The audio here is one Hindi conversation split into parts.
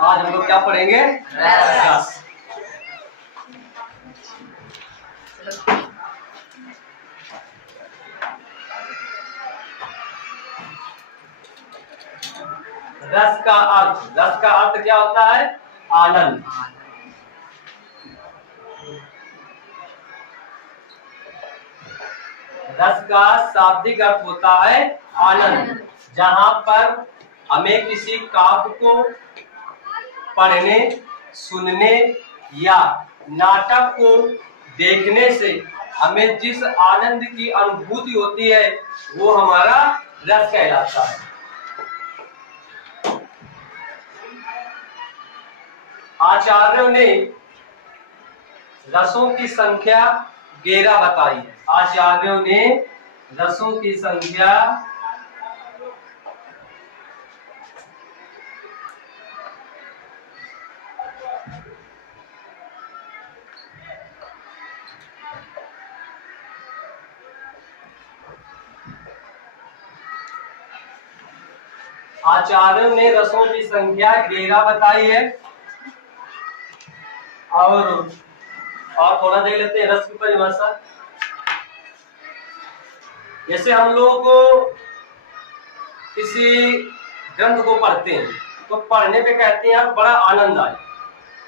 आज हम लोग क्या पढ़ेंगे? रस। रस का अर्थ क्या होता है? आनंद। रस का शाब्दिक अर्थ होता है आनंद। जहां पर हमें किसी काव्य को पढ़ने, सुनने या नाटक को देखने से हमें जिस आनंद की अनुभूति होती है वो हमारा रस कहलाता है। आचार्यों ने रसों की संख्या 11 बताई है। आचार्यों ने रसों की संख्या 11 बताई है। और थोड़ा देख लेते हैं रस की परिभाषा। जैसे हम लोग किसी ग्रंथ को पढ़ते हैं तो पढ़ने पे कहते हैं यार बड़ा आनंद आया।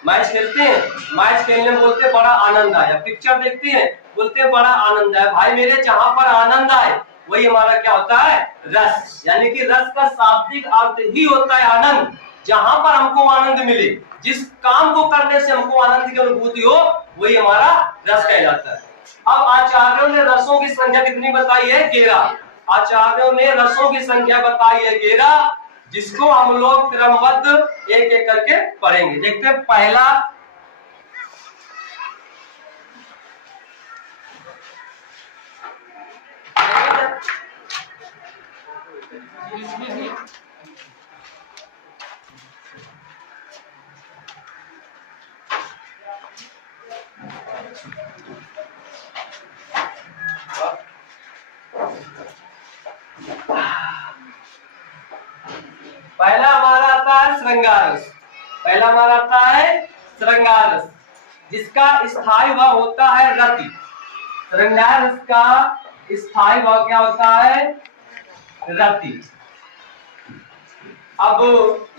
मैच खेलते हैं, मैच खेलने में बोलते हैं बड़ा आनंद आया। पिक्चर देखते हैं, बोलते हैं बड़ा आनंद आया। भाई मेरे, जहां पर आनंद आए वही हमारा क्या होता है? रस। यानी कि रस का शाब्दिक अर्थ ही होता है आनंद। जहां पर हमको आनंद मिले, जिस काम को करने से हमको आनंद की अनुभूति हो, वही हमारा रस कहलाता है। अब आचार्यों ने रसों की संख्या कितनी बताई है? 11। आचार्यों ने रसों की संख्या बताई है 11, जिसको हम लोग क्रमबद्ध एक एक करके पढ़ेंगे। देखते हैं पहला हमारा आता है श्रृंगार रस। पहला हमारा आता है श्रृंगार रस, जिसका स्थायी भाव होता है रति। श्रृंगार रस का स्थायी भाव क्या होता है? रति। अब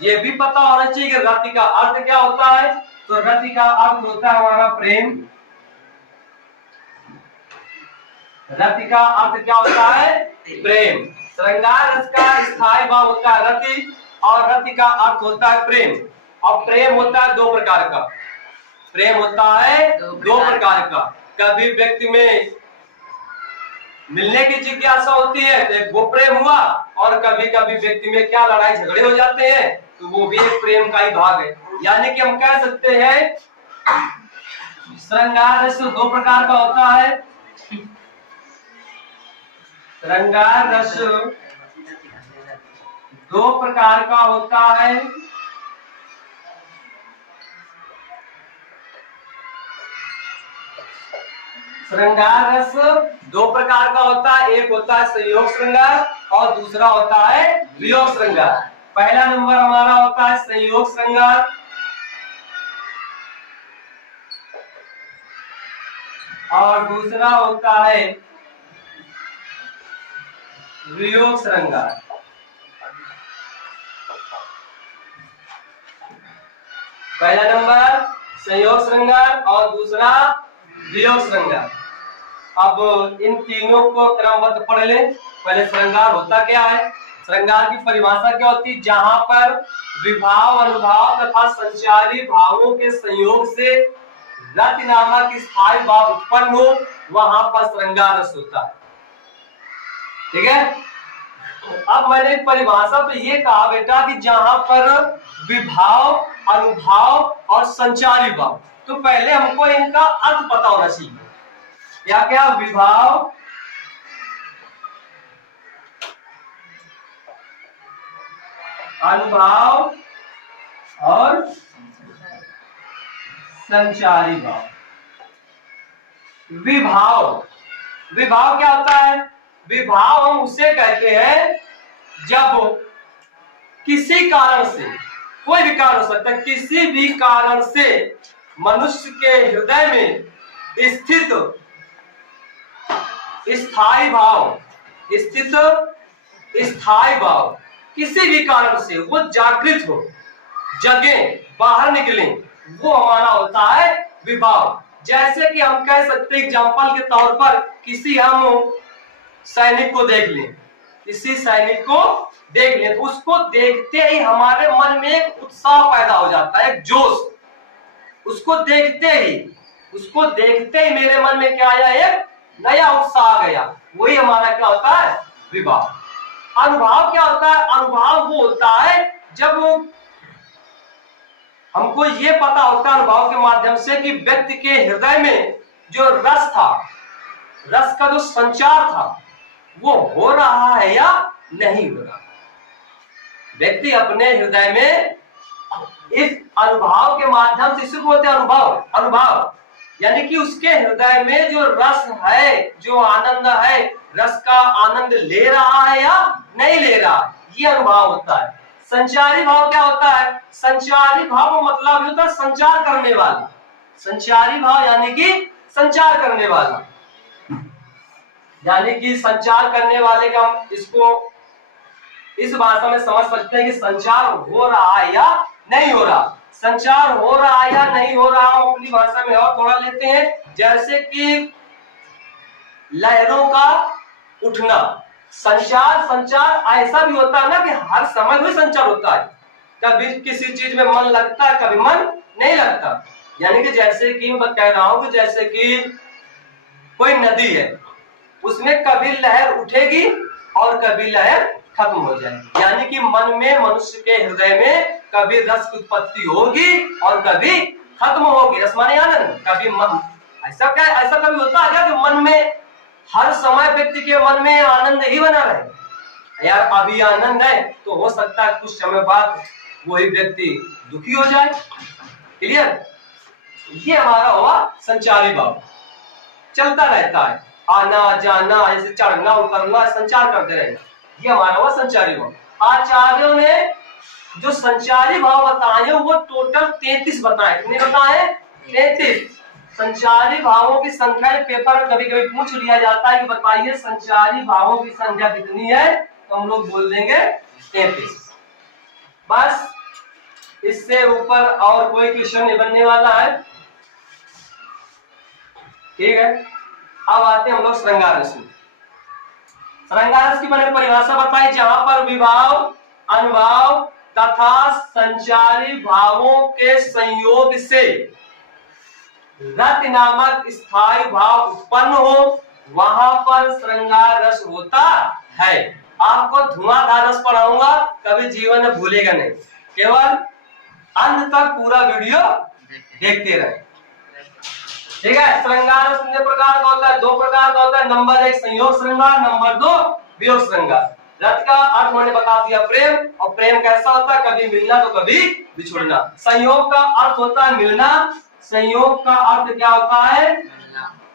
ये भी पता होना चाहिए कि रति का अर्थ क्या होता है। तो रति का अर्थ होता है हमारा प्रेम। रति का अर्थ क्या होता है? प्रेम। श्रृंगार रस का स्थायी भाव होता है रति और रति का अर्थ होता है प्रेम। और प्रेम होता है दो प्रकार का। प्रेम होता है दो प्रकार का। कभी व्यक्ति में मिलने की जिज्ञासा होती है तो एक वो प्रेम हुआ, और कभी कभी व्यक्ति में क्या लड़ाई झगड़े हो जाते हैं तो वो भी एक प्रेम का ही भाग है। यानी कि हम कह सकते हैं श्रृंगार रस दो प्रकार का होता है। श्रृंगार रस दो प्रकार का होता है। श्रृंगार रस दो प्रकार का होता है। एक होता है संयोग श्रृंगार और दूसरा होता है वियोग श्रृंगार। पहला नंबर हमारा होता है संयोग श्रृंगार और दूसरा होता है वियोग श्रृंगार। पहला नंबर संयोग श्रृंगार और दूसरा वियोग श्रृंगार। अब इन तीनों को क्रमबद्ध पढ़ ले। पहले श्रृंगार होता क्या है? श्रृंगार की परिभाषा क्या होती है? जहां पर विभाव, अनुभाव तथा संचारी भावों के संयोग से रति नामक स्थायी भाव उत्पन्न हो, वहां पर श्रृंगार रस होता है। ठीक है। अब मैंने परिभाषा पे ये कहा बेटा कि जहां पर विभाव, अनुभाव और संचारी भाव, तो पहले हमको इनका अर्थ पता होना चाहिए। क्या क्या? विभाव, अनुभाव और संचारी भाव। विभाव क्या होता है? विभाव हम उसे कहते हैं जब किसी कारण से, कोई भी कारण हो सकता है, किसी भी कारण से मनुष्य के हृदय में स्थित स्थायी भाव, स्थायी भाव किसी भी कारण से वो जागृत हो, जगे, बाहर निकले, वो हमारा होता है विभाव। जैसे कि हम कह सकते एग्जाम्पल के तौर पर किसी हम सैनिक को देख लें, किसी सैनिक को देख लें, उसको देखते ही हमारे मन में एक उत्साह पैदा हो जाता है, एक जोश। उसको देखते ही मेरे मन में क्या आया, एक नया उत्साह आ गया। वही हमारा क्या होता है, विभाव। अनुभव क्या होता है, अनुभव वो होता है जब हमको ये पता होता है अनुभव के माध्यम से कि व्यक्ति के हृदय में जो रस था, रस का जो संचार था, वो हो रहा है या नहीं हो रहा। व्यक्ति अपने हृदय में इस अनुभव के माध्यम से, इसे बोलते हैं अनुभव। अनुभव यानी कि उसके हृदय में जो रस है, जो आनंद है, रस का आनंद ले रहा है या नहीं ले रहा, ये अनुभव होता है। संचारी भाव क्या होता है, संचारी भाव मतलब होता है संचार करने वाला। संचारी भाव यानी कि संचार करने वाला, यानी कि संचार करने वाले का हम इसको इस भाषा में समझ सकते हैं कि संचार हो रहा है या नहीं हो रहा। संचार हो रहा है या नहीं हो रहा, हम अपनी भाषा में और थोड़ा लेते हैं। जैसे कि लहरों का उठना, संचार ऐसा भी होता है ना कि हर समय भी संचार होता है। कभी किसी चीज में मन लगता है, कभी मन नहीं लगता। यानी कि जैसे कि मैं कह रहा हूं कि जैसे कि कोई नदी है, उसमें कभी लहर उठेगी और कभी लहर खत्म हो जाएगी। यानी कि मन में, मनुष्य के हृदय में कभी रस की उत्पत्ति होगी और कभी खत्म होगी। रस माने आनंद। कभी मन ऐसा कभी होता है क्या कि मन में हर समय व्यक्ति के मन में आनंद ही बना रहे। यार अभी आनंद है तो हो सकता है कुछ समय बाद वही व्यक्ति दुखी हो जाए। क्लियर, ये हमारा हुआ संचारी भाव, चलता रहता है, आना जाना, ऐसे चढ़ना उतरना, संचार करते रहना, ये हमारा हुआ संचारी भाव। आचार्यों ने जो संचारी भाव बताए वो टोटल 33 बताए। कितने बताए, 33। संचारी भावों की संख्या पेपर में कभी कभी पूछ लिया जाता है कि बताइए संचारी भावों की संख्या कितनी है, तो हम लोग बोल देंगे 33। बस, इससे ऊपर और कोई क्वेश्चन नहीं बनने वाला है। ठीक है, अब आते हैं हम लोग श्रृंगार रस में। श्रृंगार रस की मैंने परिभाषा बताई, जहां पर विभाव, अनुभाव तथा संचारी भावों के संयोग से रति नामक स्थायी भाव उत्पन्न हो, वहां पर श्रृंगार रस होता है। आपको धुआंधार रस पढ़ाऊंगा, कभी जीवन में भूलेगा नहीं। केवल अंत तक पूरा वीडियो देखते रहे। ठीक है, श्रृंगार रस कितने प्रकार का होता है, 2 प्रकार का होता है। नंबर 1 संयोग श्रृंगार, नंबर 2 वियोग श्रृंगार। रस का अर्थ मैंने बता दिया प्रेम, और प्रेम कैसा होता है, कभी मिलना तो कभी बिछुड़ना। संयोग का अर्थ होता है मिलना, संयोग का अर्थ क्या होता है,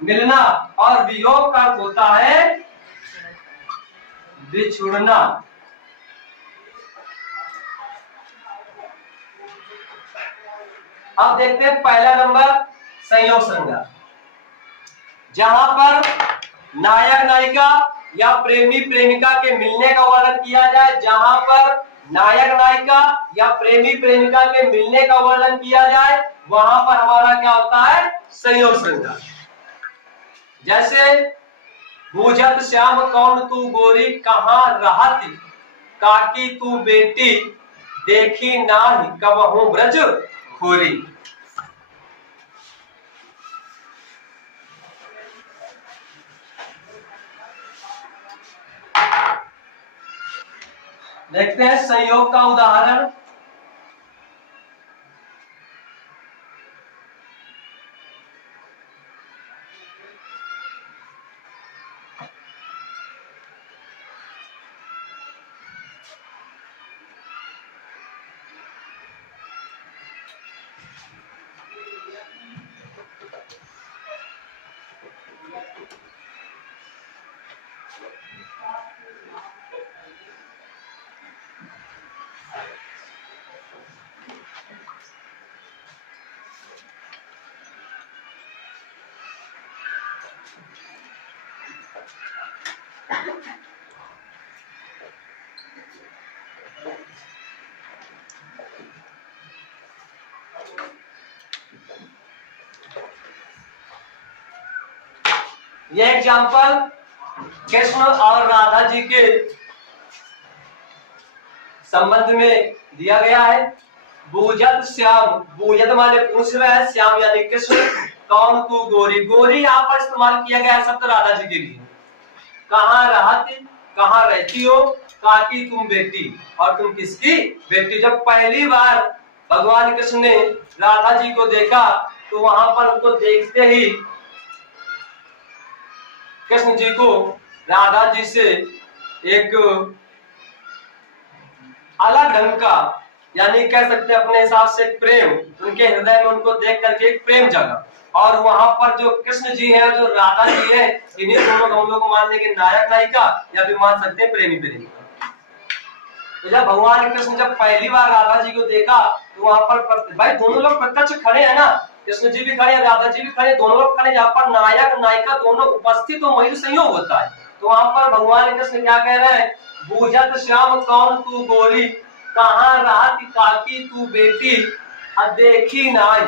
मिलना। और वियोग का अर्थ होता है बिछुड़ना। अब देखते हैं पहला नंबर संयोग श्रृंगार, जहां पर नायक नायिका या प्रेमी प्रेमिका के मिलने का वर्णन किया जाए। जहां पर नायक नायिका या प्रेमी प्रेमिका के मिलने का वर्णन किया जाए, वहां पर हमारा क्या होता है, संयोग श्रृंगार। जैसे बूझत श्याम कौन तू गोरी, कहां रहती काकी तू बेटी, देखी नाही कबहू ब्रज खोरी। देखते हैं संयोग का उदाहरण। ये एग्जाम्पल कृष्ण और राधा जी के संबंध में दिया गया है। बूझत श्याम, बूझत माने पूछ रहा है, श्याम यानी कृष्ण, कौन तू गोरी, गोरी यहाँ पर इस्तेमाल किया गया है शब्द राधा जी के लिए। कहाँ रहती, कहाँ रहती हो, काकी तुम बेटी, और तुम किसकी बेटी। जब पहली बार भगवान कृष्ण ने राधा जी को देखा तो वहां पर उनको देखते ही कृष्ण जी को राधा जी से एक अलग ढंग का, यानी कह सकते हैं अपने हिसाब से प्रेम, उनके हृदय में उनको देख करके एक प्रेम जगा। और वहां पर जो कृष्ण जी हैं, जो राधा जी हैं, इन्हीं दोनों हम लोग को मान लेंगे नायक नायिका, या भी मान सकते हैं प्रेमी प्रेमिका। तो जब भगवान कृष्ण जब पहली बार राधा जी को देखा तो वहां पर भाई दोनों लोग प्रत्यक्ष खड़े हैं ना, कृष्ण जी भी खड़े हैं, राधा जी भी खड़े, दोनों लोग खड़े, जहाँ पर नायक नायिका दोनों उपस्थित हो वही संयोग होता है। तो वहां पर भगवान कृष्ण क्या कह रहे हैं, बूझत श्याम कौन तू गोरी, कहाँ रात काकी तू बेटी, देखी नाई,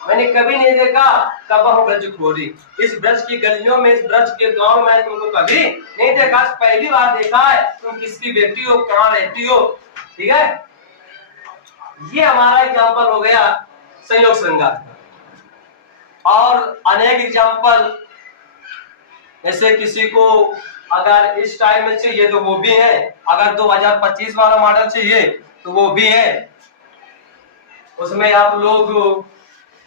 मैंने कभी नहीं देखा कब हम ब्रज खोरी। इस ब्रज की गलियों में, इस ब्रज के गांव में तुमको कभी नहीं देखा, पहली बार देखा है, तुम किसकी बेटी हो, कहाँ रहती हो। ठीक है, ये हमारा एग्जाम्पल हो गया संयोग श्रृंगार। और अनेक एग्जाम्पल, जैसे किसी को अगर इस टाइम में चाहिए तो वो भी है, अगर 2025 वाला मॉडल चाहिए तो वो भी है। उसमें आप लोग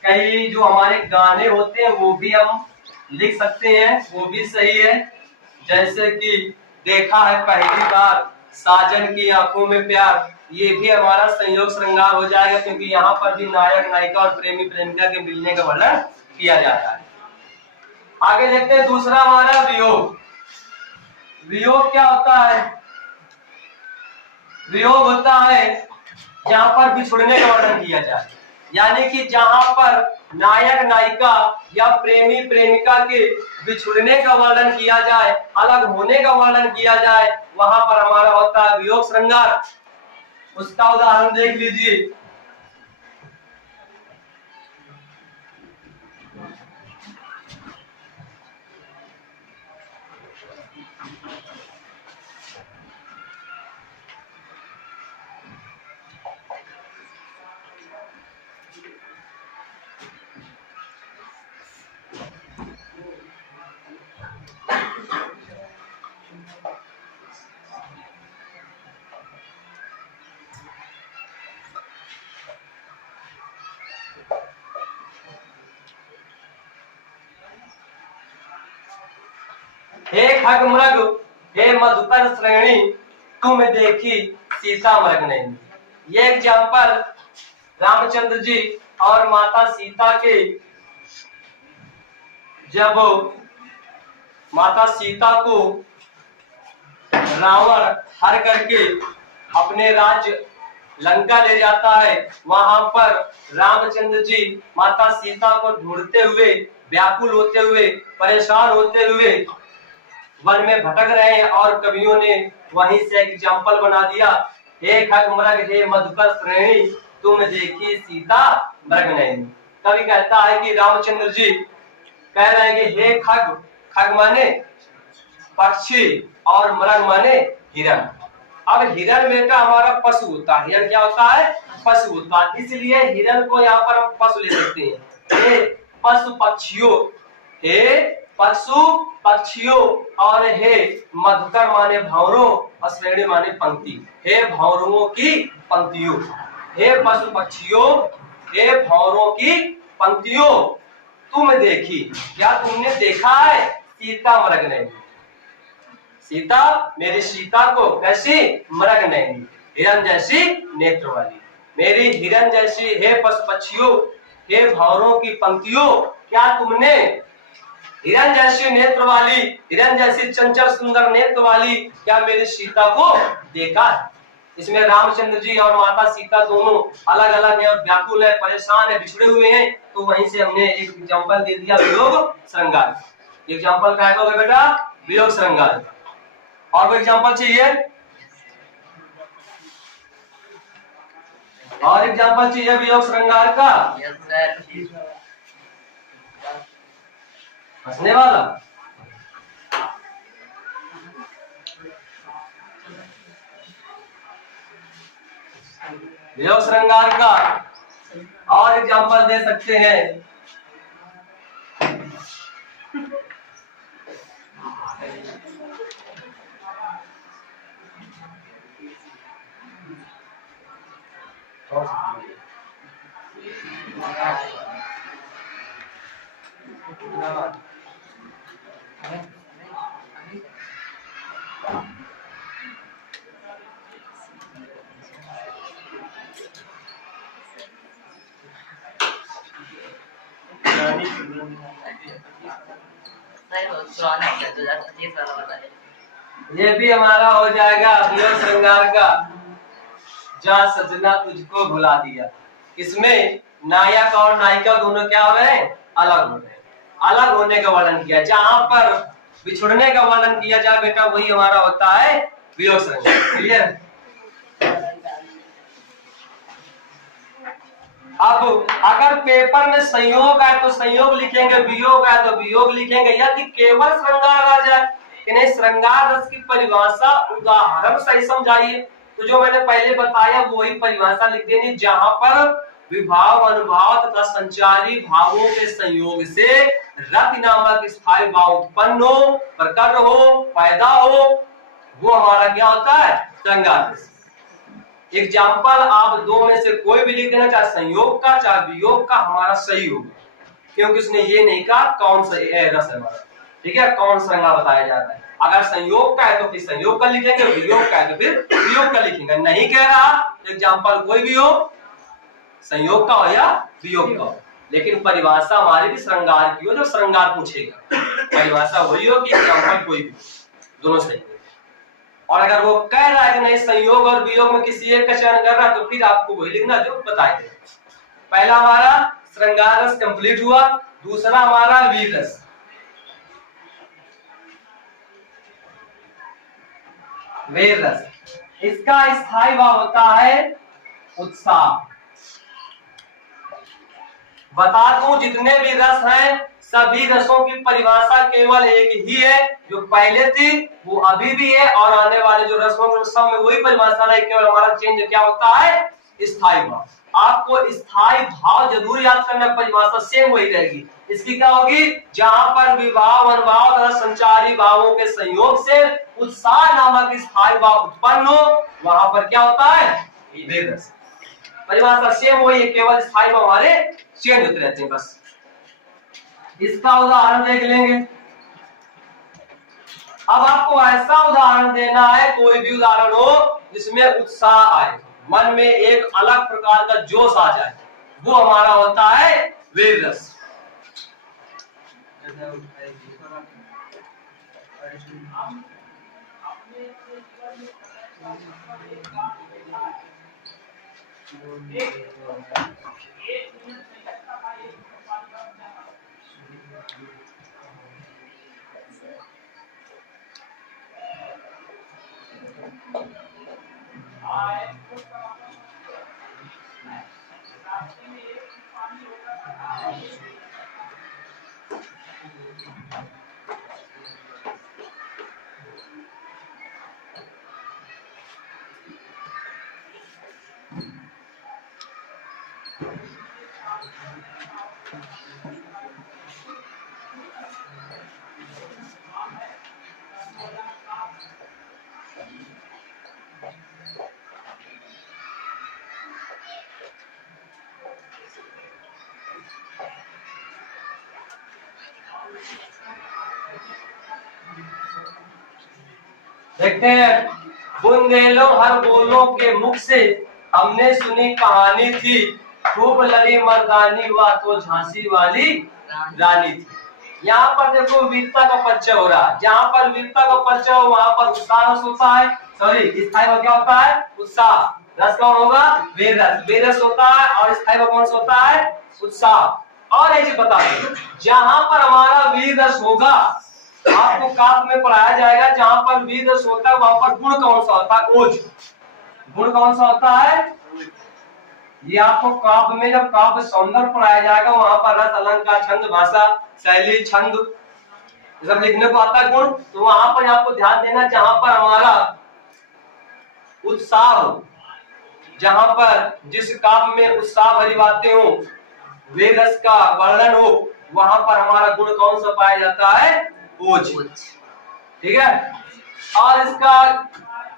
कई जो हमारे गाने होते हैं वो भी हम लिख सकते हैं, वो भी सही है। जैसे कि देखा है पहली बार साजन की आंखों में प्यार, ये भी हमारा संयोग श्रृंगार हो जाएगा, क्योंकि यहाँ पर भी नायक नायिका और प्रेमी प्रेमिका के मिलने का वर्णन किया जाता है। आगे देखते हैं दूसरा हमारा वियोग। वियोग क्या होता है, वियोग होता है जहां पर बिछुड़ने का वर्णन किया जाए, यानी कि जहां पर नायक नायिका या प्रेमी प्रेमिका के बिछुड़ने का वर्णन किया जाए, अलग होने का वर्णन किया जाए, वहां पर हमारा होता है वियोग श्रृंगार। उसका उदाहरण देख लीजिए। हे खगमृग हे मधुकर श्रेणी, तुम देखी सीता मृग नैनी। ये एग्जाम्पल रामचंद्र जी और माता सीता के, जब माता सीता को रावण हर करके अपने राज्य लंका ले जाता है, वहां पर रामचंद्र जी माता सीता को ढूंढते हुए, व्याकुल होते हुए, परेशान होते हुए वन में भटक रहे हैं, और कवियों ने वहीं से एग्जाम्पल बना दिया, हे खगमृग हे मधुकर श्रेणी, तुम देखी सीता मृग नैनी। कवि कहता है कि रामचंद्र जी कह रहे हैं कि हे खग, खग माने पक्षी और मृग माने हिरण। अब हिरण में का हमारा पशु होता है, हिरण क्या होता है, पशु होता है, इसलिए हिरण को यहाँ पर हम पशु ले सकते हैं। हे पशु पक्षियों, हे पशु पक्षियों, और हे मधुकर माने भंवरों, और श्रेणी माने पंक्ति, हे भंवरों की पंक्तियों, हे पशु पक्षियों, हे भंवरों की पंक्तियों, तुम देखी, क्या तुमने देखा है सीता मृग नैनी, सीता मेरी सीता को कैसी, मृग नैनी, हिरण जैसी नेत्र वाली, मेरी हिरण जैसी, हे पशु पक्षियों, हे भंवरों की पंक्तियों, क्या तुमने हिरण जैसी नेत्र वाली, हिरण जैसी चंचल सुंदर नेत्र वाली, क्या मेरी सीता को देखा है। इसमें रामचंद्र जी और माता सीता दोनों अलग अलग है, और व्याकुल है, परेशान है, बिछड़े हुए हैं, तो वहीं से हमने एक एग्जाम्पल दे दिया वियोग श्रृंगार। एग्जाम्पल क्या होगा बेटा, वियोग श्रृंगार। और कोई एग्जाम्पल चाहिए, और एग्जाम्पल चाहिए वियोग श्रृंगार का। हंसने वाला वियोग श्रृंगार का और एग्जाम्पल दे सकते हैं। ये भी हमारा हो जाएगा वियोग श्रृंगार का, जा सजना तुझको भुला दिया। इसमें नायक और नायिका दोनों क्या हो रहे हैं, अलग हो रहे हैं। अलग होने का वर्णन किया, जहां पर बिछुड़ने का वर्णन किया जाए बेटा वही हमारा होता है वियोग श्रृंगार। क्लियर? अब अगर पेपर में संयोग है तो संयोग लिखेंगे, वियोग है तो वियोग लिखेंगे, या कि केवल श्रृंगार आ जाए कि नहीं। श्रृंगार रस की परिभाषा उदाहरण सही समझाइए। तो जो मैंने पहले बताया वही परिभाषा लिख देनी, जहां पर विभाव, अनुभाव तथा संचारी भावों के संयोग से रति नामक स्थायी भाव उत्पन्न हो, प्रकट हो, पैदा हो, वो हमारा क्या होता है, श्रृंगार रस। एग्जाम्पल आप दो में से कोई भी लिख देना, चाहे संयोग का चाहे वियोग का, हमारा सही होगा, क्योंकि उसने ये नहीं कहा कौन सा रस है हमारा। ठीक है, कौन श्रृंगार बताया जा रहा है। अगर संयोग का है तो फिर संयोग का लिखेंगे, वियोग का है तो फिर वियोग का लिखेंगे। नहीं कह रहा एग्जाम्पल कोई भी हो, संयोग का हो या वियोग का हो, लेकिन परिभाषा हमारी भी श्रृंगार की हो, जो श्रृंगार पूछेगा परिभाषा वही हो कि एग्जाम्पल कोई भी, दोनों सही। और अगर वो कह रहा है कि नहीं संयोग और वियोग में किसी एक का चयन कर रहा है तो फिर आपको वही लिखना जो बताए थे। पहला हमारा श्रृंगार रस कंप्लीट हुआ, दूसरा हमारा वीर रस। वीर रस, इसका स्थायी भाव होता है उत्साह। बता दूं जितने भी रस हैं सभी रसों की परिभाषा केवल एक ही है, जो पहले थी वो अभी भी है, और आने वाले जो रस होंगे सब में वही परिभाषा है, केवल हमारा चेंज क्या होता है, स्थायी भाव। आपको स्थायी भाव जरूर याद करना, परिभाषा सेम वही रहेगी। इसकी क्या होगी, जहां पर विभाव, अनुभाव तथा संचारी भावों के संयोग से उत्साह नामक स्थायी भाव उत्पन्न हो, वहां पर क्या होता है, वीर रस। परिभाषा सेम वही है, केवल स्थायी भाव हमारे चेंज होते रहते हैं बस। इसका उदाहरण देख लेंगे। अब आपको ऐसा उदाहरण देना है, कोई भी उदाहरण हो जिसमें उत्साह आए, मन में एक अलग प्रकार का जोश आ जाए, वो हमारा होता है वीर रस। देखते हैं, बुंदेलों हर बोलों के मुख से हमने सुनी कहानी थी, खूब लड़ी मर्दानी हुआ तो झांसी वाली रानी थी। यहाँ पर देखो वीरता का परिचय हो रहा है, जहाँ पर वीरता का परिचय हो वहां पर उत्साह रस होता है, सॉरी स्थायी भाव क्या होता है, उत्साह। रस कौन होगा, वीर रस। वीर रस होता है और स्थायी भाव कौन सा होता है, उत्साह। और एक चीज बता दें, जहां पर हमारा वीर रस होगा आपको काव्य में पढ़ाया जाएगा, जहां पर वीर रस होता है वहां पर गुण कौन सा होता है, ओज। गुण कौन सा होता है, ये आपको काव्य में जब काव्य सौंदर्य पढ़ाया जाएगा वहां पर रस, अलंकार, छंद, भाषा, शैली, छंद जब लिखने को आता है गुण, तो वहां पर आपको ध्यान देना जहां पर हमारा उत्साह हो, जहां पर जिस काव्य में उत्साह भरी बातें हो, वे रस का वर्णन हो, वहां पर हमारा गुण कौन सा पाया जाता है? ओज। ठीक है। और इसका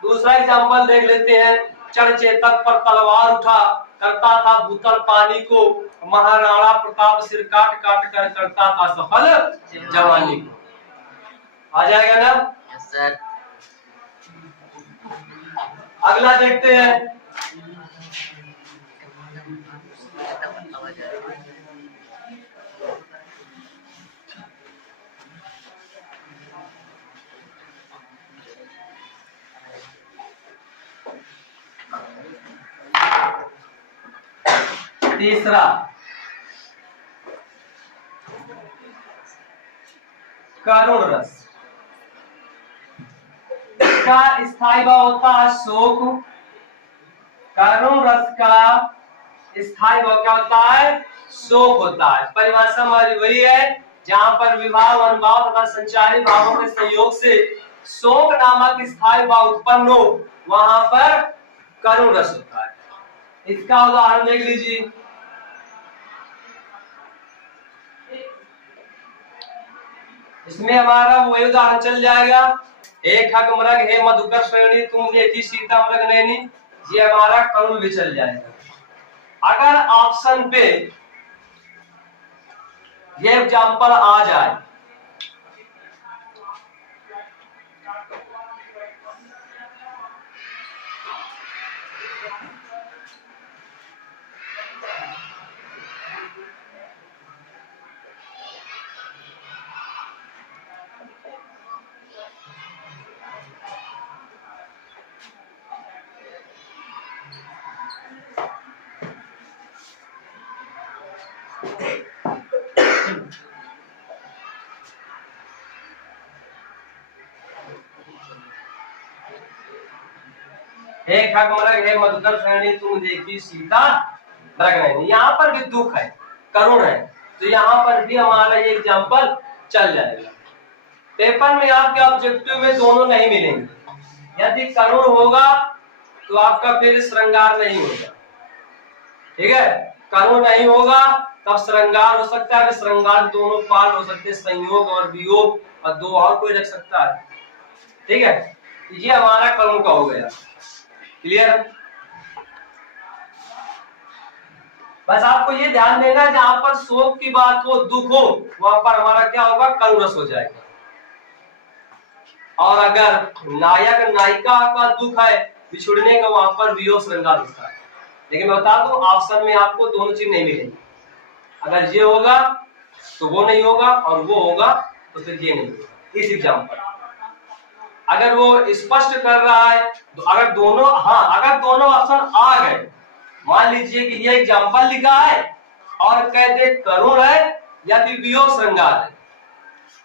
दूसरा एग्जांपल देख लेते हैं। चढ़ चेतक पर तलवार उठा, करता था भूतल पानी को, महाराणा प्रताप सिर काट काट कर करता था सफल जवानी को। आ जाएगा ना? Yes sir. अगला देखते हैं। तीसरा, करुण रस। इसका स्थायी भाव होता है शोक। करुण रस का स्थायी भाव क्या होता है? शोक होता है। परिभाषा हमारी वही है, जहां पर विभाव, अनुभाव तथा संचारी भावों के संयोग से शोक नामक स्थायी भाव उत्पन्न हो, वहां पर करुण रस होता है। इसका उदाहरण देख लीजिए। इसमें हमारा वही उदाहरण चल जाएगा। एक हक मृग हे मधुकर श्रेणी, तुम देखी सीता मृग नैनी। ये हमारा करुण भी चल जाएगा। अगर ऑप्शन पे ये एग्जाम्पल आ जाए, एक हक मृग है मधुकर श्रेणी, तुम देखी सीता मृग नैनी। यहाँ पर भी दुख है, करुण है, तो यहाँ पर भी हमारा ये एग्जाम्पल चल जाएगा। पेपर में आपके ऑब्जेक्टिव में दोनों नहीं मिलेंगे। यदि करुण होगा तो आपका फिर श्रृंगार नहीं होगा। ठीक है, करुण नहीं होगा तब श्रृंगार हो सकता है। श्रृंगार दोनों पार्ट हो सकते हैं, संयोग और वियोग, और दो और कोई रख सकता है। ठीक है, ये हमारा करुण का हो गया। क्लियर? बस आपको ये ध्यान देना, जहां पर शोक की बात हो, दुख हो, वहां पर हमारा क्या होगा? करुण रस हो जाएगा। और अगर नायक नायिका का दुख है बिछुड़ने का, वहां पर वियोग श्रृंगार होता है। लेकिन मैं बता दूं, ऑप्शन में आपको दोनों चीज नहीं मिलेंगी। अगर ये होगा तो वो नहीं होगा, और वो होगा तो फिर ये नहीं होगा। इस एग्जाम्पल अगर वो स्पष्ट कर रहा है तो अगर दोनों, हाँ, अगर दोनों ऑप्शन आ गए, मान लीजिए कि ये एग्जाम्पल लिखा है और कहते करुण है या फिर वियोग श्रृंगार है,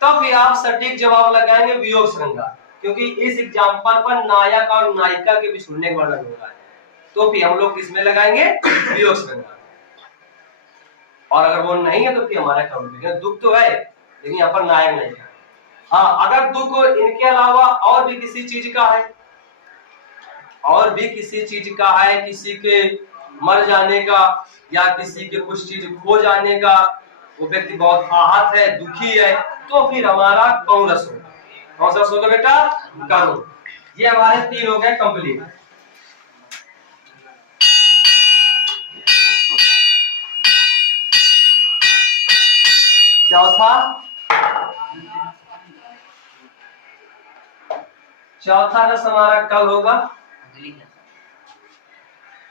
तब भी आप सटीक जवाब लगाएंगे वियोग श्रृंगार, क्योंकि इस एग्जाम्पल पर नायक और नायिका के बिछुड़ने का वर्णन हो रहा है। तो फिर हम लोग किसमें लगाएंगे? वियोग श्रृंगार। और अगर वो नहीं है तो फिर हमारा करुण। दुख तो है लेकिन यहाँ पर नायक नहीं है। हाँ, अगर दुख इनके अलावा और भी किसी चीज का है, और भी किसी चीज का है, किसी के मर जाने का या किसी के कुछ चीज खो जाने का, वो व्यक्ति बहुत आहत है, दुखी है, तो फिर हमारा करुण रस होगा। कौन सा रस होगा बेटा? करुण। ये हमारे 3 हो गए कंप्लीट। चौथा रस हमारा कल होगा।